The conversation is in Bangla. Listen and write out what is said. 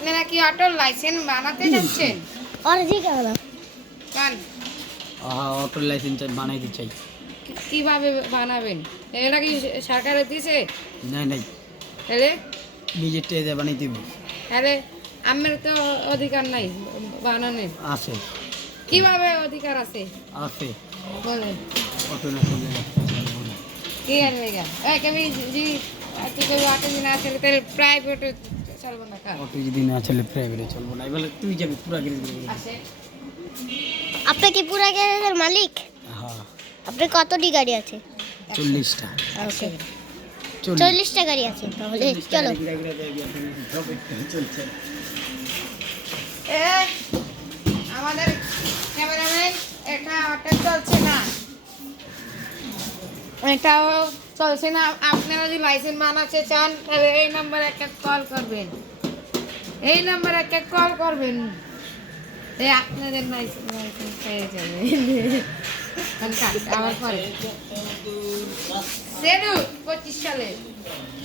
আপনারা কি অটোর লাইসেন্স বানাতে যাচ্ছেন? অরিজিনাল কান অটোর লাইসেন্স বানাইতে চাই। কিভাবে বানাবেন? এটা কি সরকারে দিছে? নাই নাই, তাহলে নিজের টেজে বানাইতে হবে। তাহলে আমার তো অধিকার নাই বানানোর। আছে কিভাবে অধিকার আছে আছে, বলেন। অটো না করলে চলবো না। কি আর লেগা কবি জি তুই কবি অটো না চলে তাহলে প্রাইভেটে চলবো না কা অটো যদি না চলে প্রাইভেটে চলবো না। এবার তুই যাবি পুরা গ্যারেজ করে। আছে আপনি কি পুরা গ্যারেজের মালিক? হ্যাঁ, আপনার কতটি গাড়ি আছে? 40টা। ওকে, 40 40টা গাড়ি আছে, তাহলে চলো। চলছে। এ আমাদের ক্যামেরাম্যান এটা অটো চলছে না, এটাও চলছে না। আপনারা যদি লাইসেন্স বানাতে চান তাহলে এই নাম্বারে একটা কল করবেন, এই নাম্বারে একটা কল করবেন, এই আপনাদের লাইসেন্স পেয়ে যাবে। আমার পরে 25 সালে